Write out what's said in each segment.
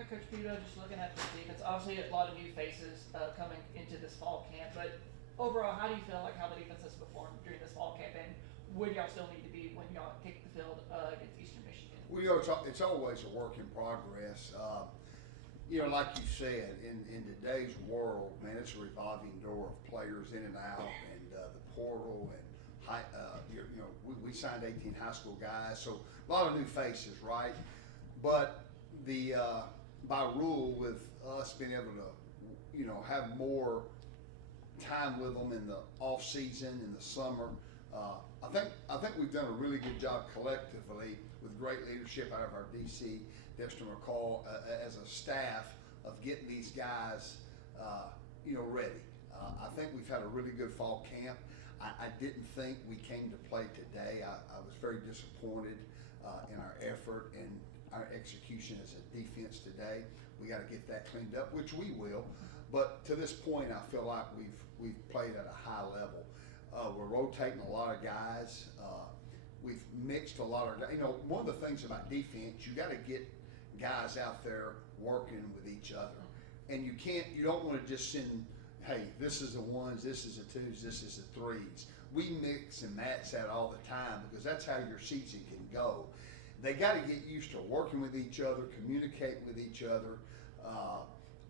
at Coach Peveto, just looking at the defense, obviously a lot of new faces coming into this fall camp, but overall, how do you feel like how the defense has performed during this fall camp, and would y'all still need to be when y'all take the field against Eastern Michigan? Well, it's always a work in progress. Like you said, in today's world, man, it's a revolving door of players in and out, and the portal, and we signed 18 high school guys, so a lot of new faces, right? But the by rule, with us being able to, have more time with them in the off season, in the summer, I think we've done a really good job collectively with great leadership out of our DC, Dexter McCall, as a staff of getting these guys, ready. I think we've had a really good fall camp. I didn't think we came to play today. I was very disappointed in our effort and our execution as a defense today. We got to get that cleaned up, which we will. But to this point, I feel like we've played at a high level. We're rotating a lot of guys. We've mixed a lot of, one of the things about defense, you got to get guys out there working with each other. And you don't want to just send, hey, this is the ones, this is the twos, this is the threes. We mix and match that all the time because that's how your season can go. They got to get used to working with each other, communicating with each other,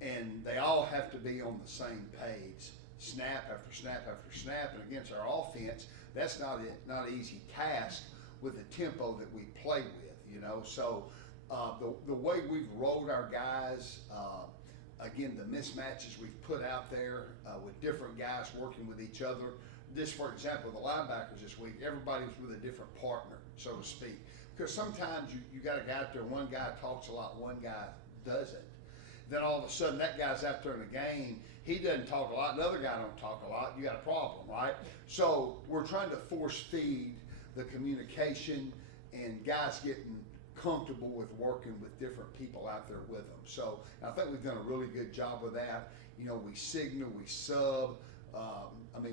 and they all have to be on the same page, snap after snap after snap. And against our offense, that's not an easy task with the tempo that we play with, So the way we've rolled our guys, again, the mismatches we've put out there with different guys working with each other. This, for example, the linebackers this week, everybody was with a different partner, so to speak. Because sometimes you got a guy out there, one guy talks a lot, one guy doesn't. Then all of a sudden that guy's out there in the game, he doesn't talk a lot, another guy don't talk a lot, you got a problem, right? So we're trying to force feed the communication and guys getting comfortable with working with different people out there with them. So I think we've done a really good job with that. We signal, we sub.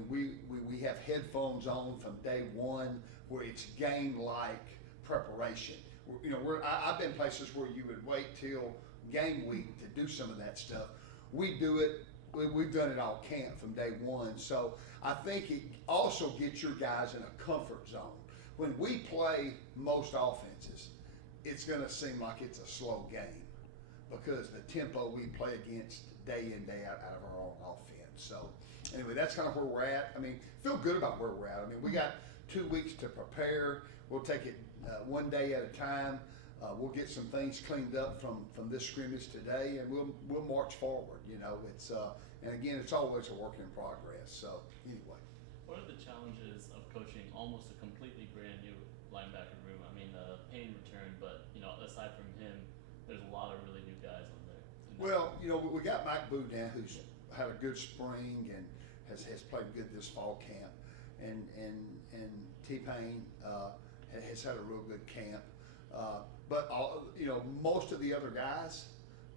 We have headphones on from day one where it's game-like preparation. I've been places where you would wait till game week to do some of that stuff. We do it. We've done it all camp from day one. So I think it also gets your guys in a comfort zone. When we play most offenses, it's going to seem like it's a slow game because the tempo we play against day in, day out of our own offense. So anyway, that's kind of where we're at. Feel good about where we're at. We got 2 weeks to prepare. We'll take it one day at a time. We'll get some things cleaned up from this scrimmage today, and we'll march forward. It's and again, it's always a work in progress. So anyway, what are the challenges of coaching almost a completely brand new linebacker room? Payne returned, but aside from him, there's a lot of really new guys on there. Well, we got Mike Boudin, who's had a good spring and has played good this fall camp, and T-Payne has had a real good camp. But most of the other guys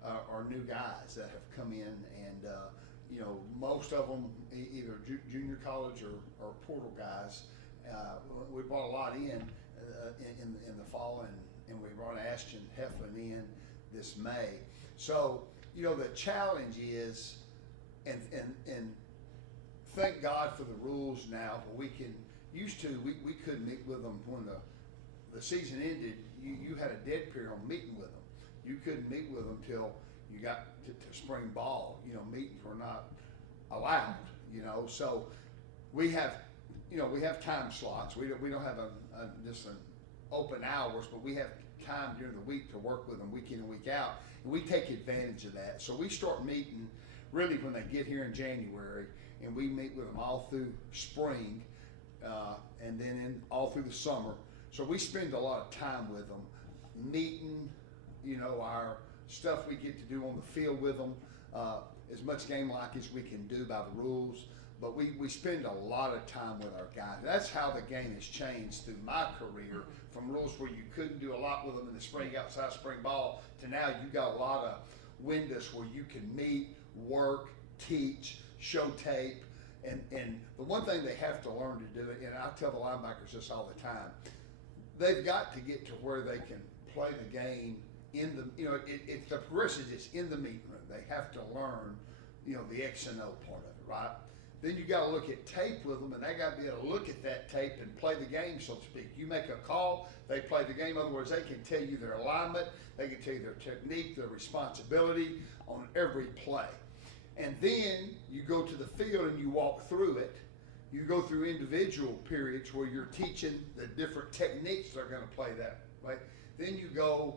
are new guys that have come in, and most of them either junior college or portal guys. We brought a lot in the fall, and we brought Ashton Heflin in this May. So the challenge is, and thank God for the rules now, but we couldn't meet with them when the season ended. You had a dead period on meeting with them. You couldn't meet with them till you got to spring ball. Meetings were not allowed. So we have time slots. We don't have just an open hours, but we have time during the week to work with them week in and week out, and we take advantage of that. So we start meeting really when they get here in January, and we meet with them all through spring, and then all through the summer. So we spend a lot of time with them, meeting, our stuff we get to do on the field with them, as much game-like as we can do by the rules. But we spend a lot of time with our guys. That's how the game has changed through my career, from rules where you couldn't do a lot with them in the spring outside spring ball to now you got a lot of windows where you can meet, work, teach, show tape. And the one thing they have to learn to do, and I tell the linebackers this all the time, they've got to get to where they can play the game in the, the progression is in the meeting room. They have to learn, the X and O part of it, right? Then you got to look at tape with them, and they got to be able to look at that tape and play the game, so to speak. You make a call, they play the game. In other words, they can tell you their alignment, they can tell you their technique, their responsibility on every play. And then you go to the field and you walk through it. You go through individual periods where you're teaching the different techniques they're going to play that, right? Then you go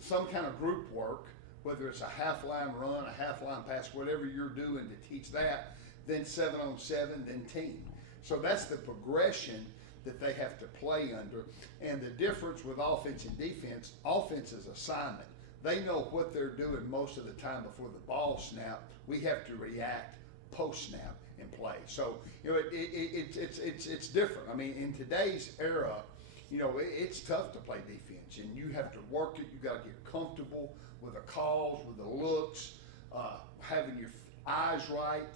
some kind of group work, whether it's a half line run, a half line pass, whatever you're doing to teach that, then 7-on-7, then team. So that's the progression that they have to play under. And the difference with offense and defense, offense is assignment. They know what they're doing most of the time before the ball snap. We have to react post snap and play. So, it's different. I mean, in today's era, it's tough to play defense, and you have to work it. You got to get comfortable with the calls, with the looks, having your eyes right,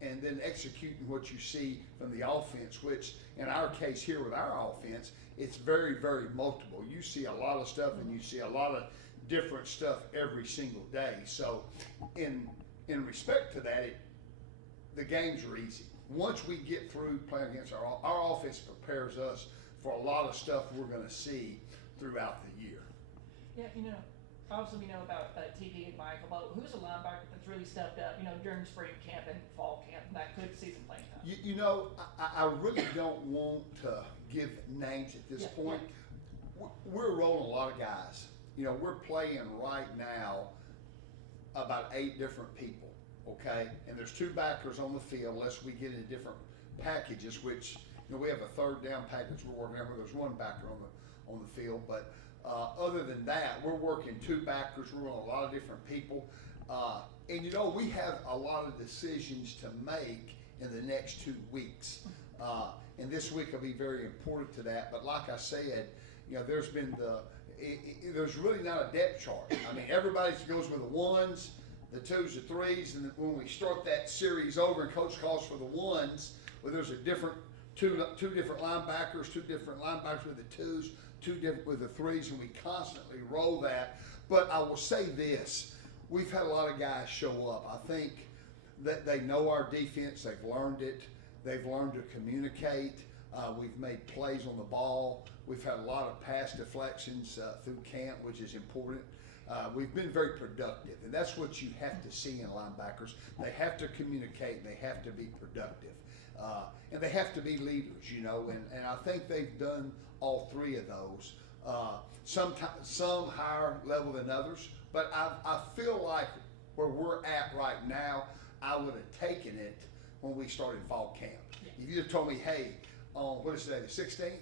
and then executing what you see from the offense, which in our case here with our offense, it's very, very multiple. You see a lot of stuff, and you see a lot of different stuff every single day. So in respect to that, the games are easy. Once we get through playing against our offense prepares us for a lot of stuff we're going to see throughout the year. Yeah, obviously we know about TD and Michael, but who's a linebacker that's really stepped up, during spring camp and fall camp that could see some playing time? I really don't want to give names at this point. Yeah. We're rolling a lot of guys. We're playing right now about 8 different people, okay? And there's 2 backers on the field unless we get into different packages, which, we have a 3rd down package we're working on where there's 1 backer on the field. But other than that, we're working 2 backers. We're on a lot of different people. And we have a lot of decisions to make in the next 2 weeks. And this week will be very important to that. But like I said, there's been there's really not a depth chart. I mean, everybody goes with the 1s, the 2s, the 3s, and when we start that series over and coach calls for the 1s, well, there's a different two different linebackers, 2 different linebackers with the 2s, 2 different with the 3s, and we constantly roll that. But I will say this, we've had a lot of guys show up. I think that they know our defense, they've learned it, they've learned to communicate. We've made plays on the ball. We've had a lot of pass deflections through camp, which is important. We've been very productive, and that's what you have to see in linebackers. They have to communicate, and they have to be productive. And they have to be leaders, and I think they've done all 3 of those. Some higher level than others, but I feel like where we're at right now, I would have taken it when we started fall camp. If you'd have told me, hey, on what is today, the 16th?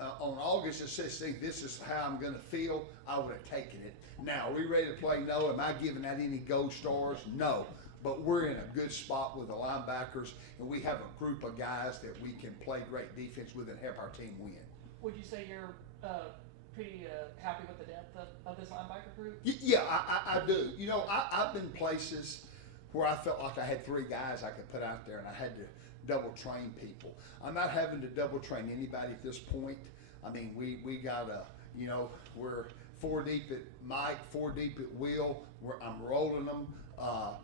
On August the 16th, this is how I'm going to feel, I would have taken it. Now, are we ready to play? No. Am I giving that any gold stars? No. But we're in a good spot with the linebackers, and we have a group of guys that we can play great defense with and help our team win. Would you say you're pretty happy with the depth of this linebacker group? Yeah, I do. I've been places where I felt like I had 3 guys I could put out there, and I had to double train people. I'm not having to double train anybody at this point. I mean, we got we're 4 deep at Mike, 4 deep at Will. I'm rolling them. I'll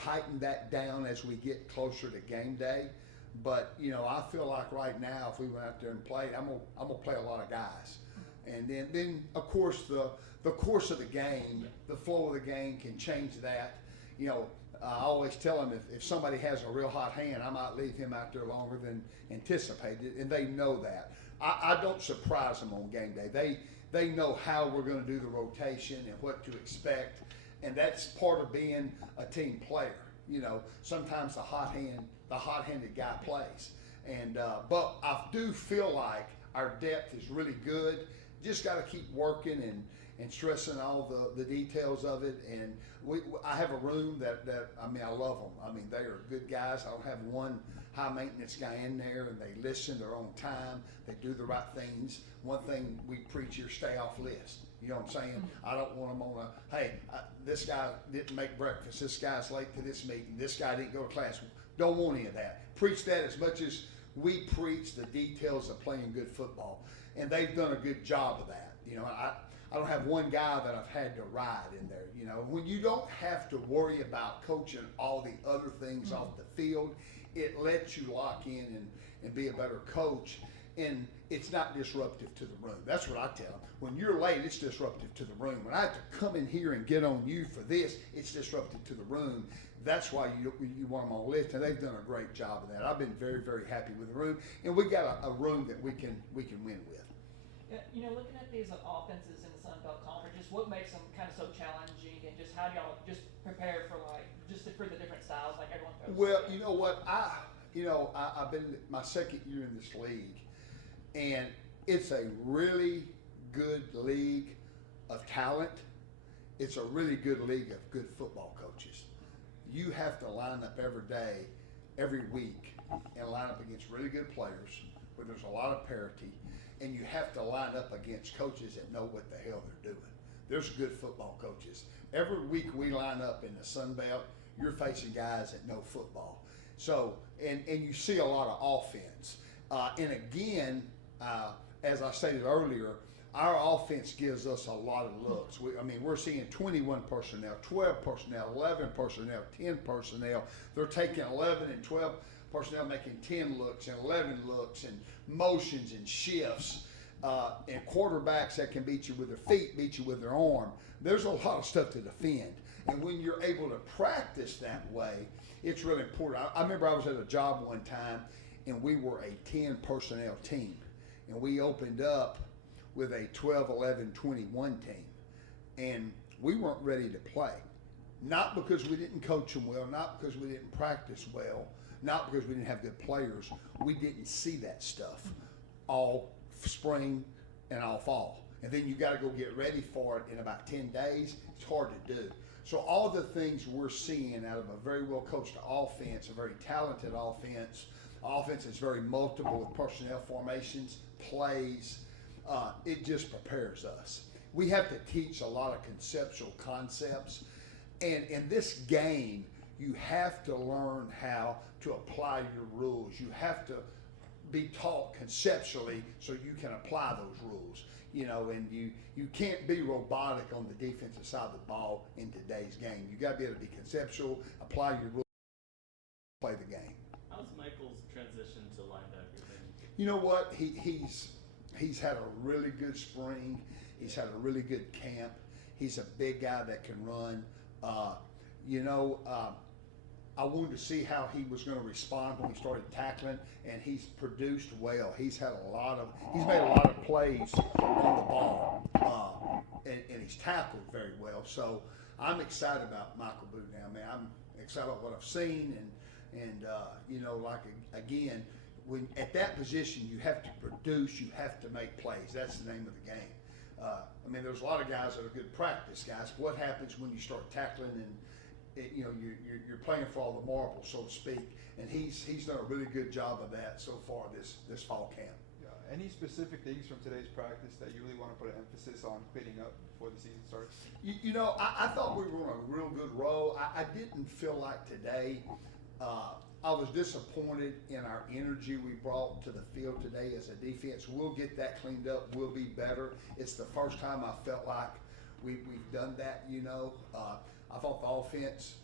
tighten that down as we get closer to game day. But I feel like right now, if we went out there and played, I'm gonna play a lot of guys. And then of course the course of the game, the flow of the game can change that. I always tell them if somebody has a real hot hand, I might leave him out there longer than anticipated, and they know that. I don't surprise them on game day. They know how we're going to do the rotation and what to expect, and that's part of being a team player. Sometimes the hot-handed guy plays, and but I do feel like our depth is really good. Just got to keep working and stressing all the details of it. And I have a room that I love them. I mean, they are good guys. I don't have one high maintenance guy in there, and they listen, they're on time, they do the right things. One thing we preach here, stay off list. You know what I'm saying? I don't want them on this guy didn't make breakfast, this guy's late to this meeting, this guy didn't go to class. Don't want any of that. Preach that as much as we preach the details of playing good football. and they've done a good job of that. You know, I don't have one guy that I've had to ride in there. You know, when you don't have to worry about coaching all the other things off the field, it lets you lock in and be a better coach. And it's not disruptive to the room. That's what I tell them. When you're late, it's disruptive to the room. When I have to come in here and get on you for this, it's disruptive to the room. That's why you want them on the list, and they've done a great job of that. I've been very, very happy with the room, and we got a room that we can win with. Yeah, you know, looking at these offenses in the Sun Belt Conference, just what makes them kind of so challenging, and just how do y'all just prepare for for the different styles like everyone goes? Well, you know what, I've been my second year in this league, and it's a really good league of talent. It's a really good league of good football coaches. You have to line up every day, every week, and line up against really good players where there's a lot of parity, and you have to line up against coaches that know what the hell they're doing. There's good football coaches. Every week we line up in the Sun Belt, you're facing guys that know football. So, and you see a lot of offense. And again, as I stated earlier, our offense gives us a lot of looks. We're seeing 21 personnel, 12 personnel, 11 personnel, 10 personnel. They're taking 11 and 12 personnel, making 10 looks and 11 looks and motions and shifts. And quarterbacks that can beat you with their feet, beat you with their arm. There's a lot of stuff to defend. And when you're able to practice that way, it's really important. I remember I was at a job one time, and we were a 10 personnel team. And we opened up with a 12, 11, 21 team. And we weren't ready to play. Not because we didn't coach them well, not because we didn't practice well, not because we didn't have good players. We didn't see that stuff all spring and all fall. And then you got to go get ready for it in about 10 days. It's hard to do. So all the things we're seeing out of a very well coached offense, a very talented offense is very multiple with personnel formations, plays. It just prepares us. We have to teach a lot of conceptual concepts. And in this game, you have to learn how to apply your rules. You have to be taught conceptually so you can apply those rules. You know, and you can't be robotic on the defensive side of the ball in today's game. You got to be able to be conceptual, apply your rules, play the game. How's Michael's transition to linebacker been? You know what? He's had a really good spring. He's had a really good camp. He's a big guy that can run. I wanted to see how he was going to respond when he started tackling, and he's produced well. He's made a lot of plays on the ball, and he's tackled very well. So I'm excited about Michael Boone now, man. I'm excited about what I've seen, and again, when at that position you have to produce, you have to make plays. That's the name of the game. There's a lot of guys that are good practice guys. What happens when you start tackling and you're playing for all the marbles, so to speak, and he's done a really good job of that so far this fall camp. Yeah. Any specific things from today's practice that you really want to put an emphasis on cleaning up before the season starts? I thought we were on a real good roll. I didn't feel like today. I was disappointed in our energy we brought to the field today as a defense. We'll get that cleaned up. We'll be better. It's the first time I felt like we've done that. I thought the offense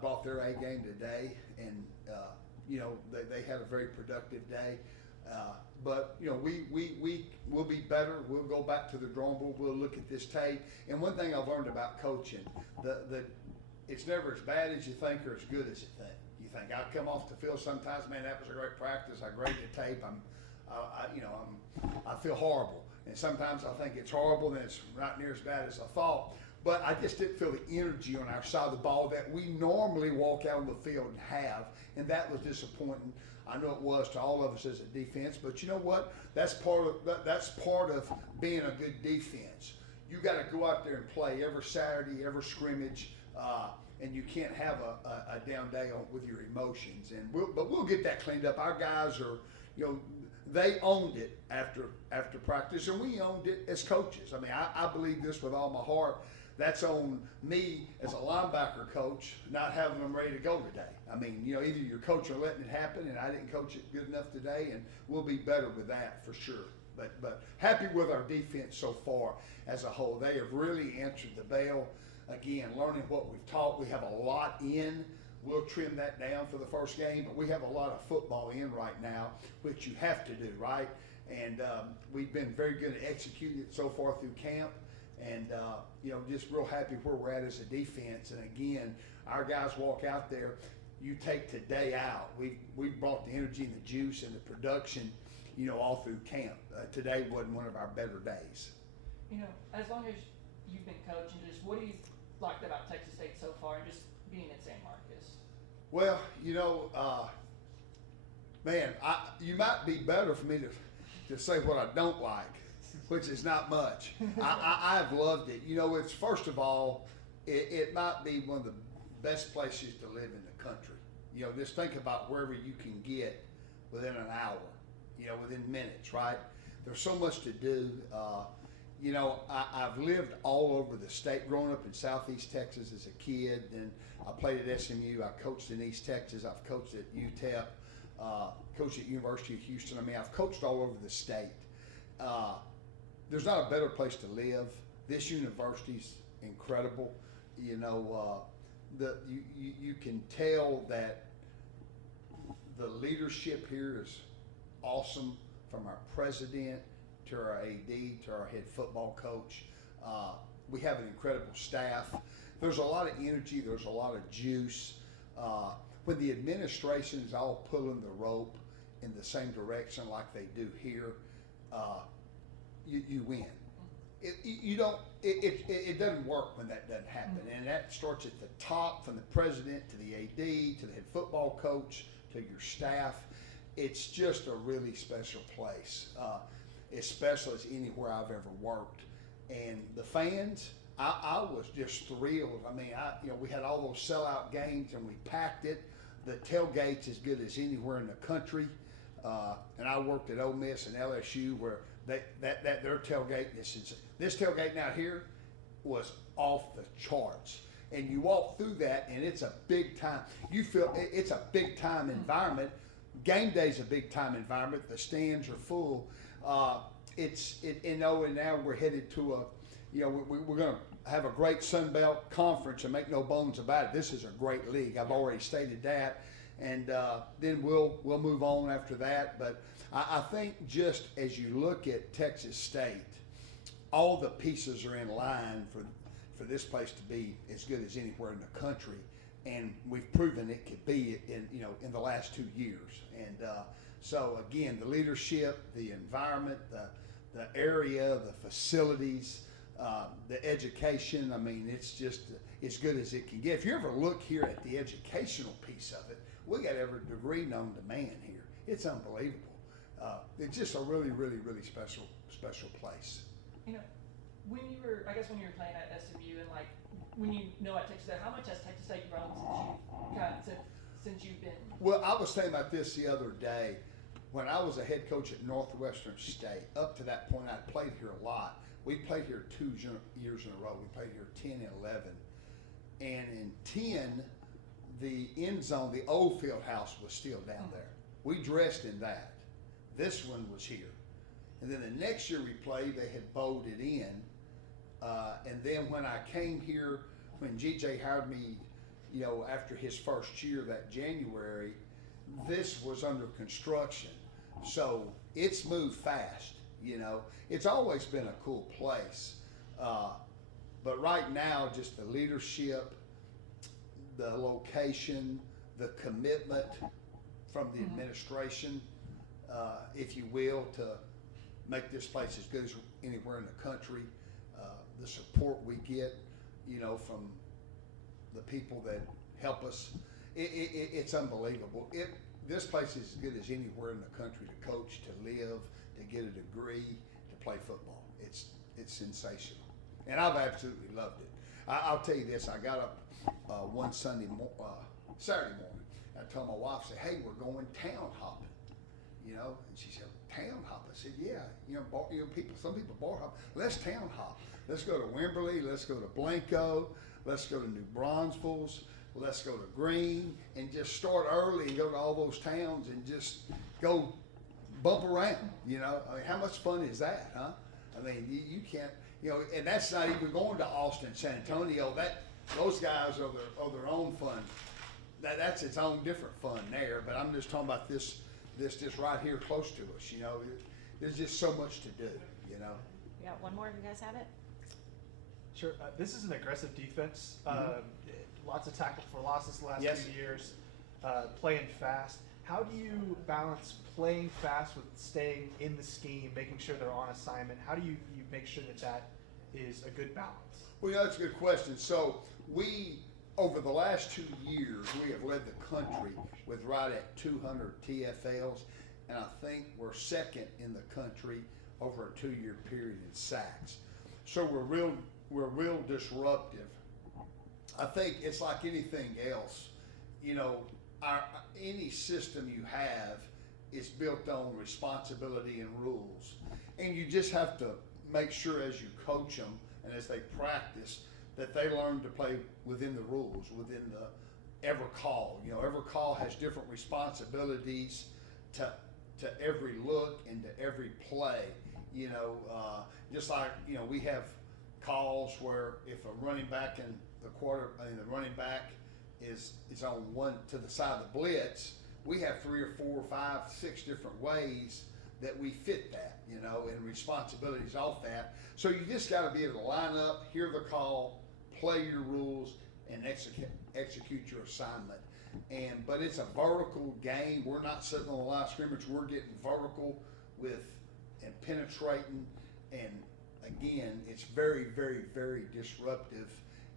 brought their A game today, and they had a very productive day. But we'll be better. We'll go back to the drawing board. We'll look at this tape. And one thing I've learned about coaching, it's never as bad as you think or as good as you think. I come off the field sometimes, man, that was a great practice. I grade the tape. I feel horrible, and sometimes I think it's horrible, and it's not near as bad as I thought. But I just didn't feel the energy on our side of the ball that we normally walk out on the field and have, and that was disappointing. I know it was to all of us as a defense, but you know what? That's part of being a good defense. You got to go out there and play every Saturday, every scrimmage, and you can't have a down day with your emotions. But we'll get that cleaned up. Our guys are, they owned it after practice, and we owned it as coaches. I believe this with all my heart. That's on me as a linebacker coach, not having them ready to go today. Either your coach or letting it happen, and I didn't coach it good enough today, and we'll be better with that for sure. But happy with our defense so far as a whole. They have really answered the bell. Again, learning what we've taught. We have a lot in. We'll trim that down for the first game, but we have a lot of football in right now, which you have to do, right? And we've been very good at executing it so far through camp. And, just real happy where we're at as a defense. And again, our guys walk out there. You take today out. We've brought the energy and the juice and the production, all through camp. Today wasn't one of our better days. As long as you've been coaching, just what do you like about Texas State so far, and just being in San Marcos? Well, man, you might be better for me to say what I don't like, which is not much. I've loved it. It's first of all, it might be one of the best places to live in the country. Just think about wherever you can get within an hour, within minutes, right? There's so much to do. I've lived all over the state, growing up in Southeast Texas as a kid, and I played at SMU. I coached in East Texas. I've coached at UTEP, coached at University of Houston. I've coached all over the state. There's not a better place to live. This university's incredible. You can tell that the leadership here is awesome, from our president to our AD to our head football coach. We have an incredible staff. There's a lot of energy. There's a lot of juice. When the administration is all pulling the rope in the same direction like they do here, you win. It doesn't work when that doesn't happen, and that starts at the top, from the president to the AD to the head football coach to your staff. It's just a really special place, as special as anywhere I've ever worked. And the fans, I was just thrilled. We had all those sellout games and we packed it. The tailgate's as good as anywhere in the country. And I worked at Ole Miss and LSU, where their tailgate, this tailgate out here was off the charts. And you walk through that, and it's a big time. You feel it's a big time environment. Game day's a big time environment. The stands are full. And now we're headed to we're going to have a great Sun Belt conference, and make no bones about it. This is a great league. I've already stated that. And then we'll move on after that. But I think just as you look at Texas State, all the pieces are in line for this place to be as good as anywhere in the country, and we've proven it could be in the last 2 years. And so again, the leadership, the environment, the area, the facilities, the education. It's just as good as it can get. If you ever look here at the educational piece of it, we got every degree known to man here. It's unbelievable. It's just a really, really, really special place. When you were playing at SMU, and when at Texas State, how much has Texas State grown since you've been? Well, I was saying about this the other day. When I was a head coach at Northwestern State, up to that point, I'd played here a lot. We played here 2 years in a row. We played here 10 and 11. And in 10, the end zone, the old field house, was still down there. We dressed in that. This one was here. And then the next year we played, they had bowled it in. And then when I came here, when GJ hired me, after his first year that January, this was under construction. So it's moved fast, It's always been a cool place. But right now, just the leadership, the location, the commitment from the administration, if you will, to make this place as good as anywhere in the country. The support we get, from the people that help us, it's unbelievable. This place is as good as anywhere in the country to coach, to live, to get a degree, to play football. It's sensational, and I've absolutely loved it. I'll tell you this: I got up one Saturday morning. I told my wife, I said, "Hey, we're going town hopping," and she said, "Town hop?" I said, "Yeah, some people bar hop. Let's town hop. Let's go to Wimberley. Let's go to Blanco. Let's go to New Braunfels. Let's go to Green, and just start early and go to all those towns and just go bump around. You know, I mean, how much fun is that, huh? I mean, you can't, you know, and that's not even going to Austin, San Antonio. Those guys are their own fun. That's its own different fun there. But I'm just talking about this just right here close to us. You know, there's just so much to do. You know. We got one more if you guys have it. Sure. This is an aggressive defense. Lots of tackle for losses the last Yes. few years. Playing fast. How do you balance playing fast with staying in the scheme, making sure they're on assignment? How do you make sure that is a good balance? Well, yeah, that's a good question. So we, over the last 2 years, we have led the country with right at 200 TFLs, and I think we're second in the country over a 2-year period in sacks. So we're real disruptive. I think it's like anything else. You know, any system you have is built on responsibility and rules, and you just have to make sure as you coach them and as they practice that they learn to play within the rules, within the every call. You know, every call has different responsibilities to every look and to every play. You know, just like, you know, we have calls where if a running back and the running back is on one to the side of the blitz, we have 3 or 4 or 5, 6 different ways that we fit that, you know, and responsibilities off that. So you just got to be able to line up, hear the call, play your rules, and execute your assignment. But it's a vertical game. We're not sitting on the line of scrimmage. We're getting vertical and penetrating. And again, it's very, very, very disruptive,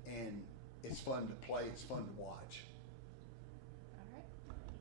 and it's fun to play. It's fun to watch.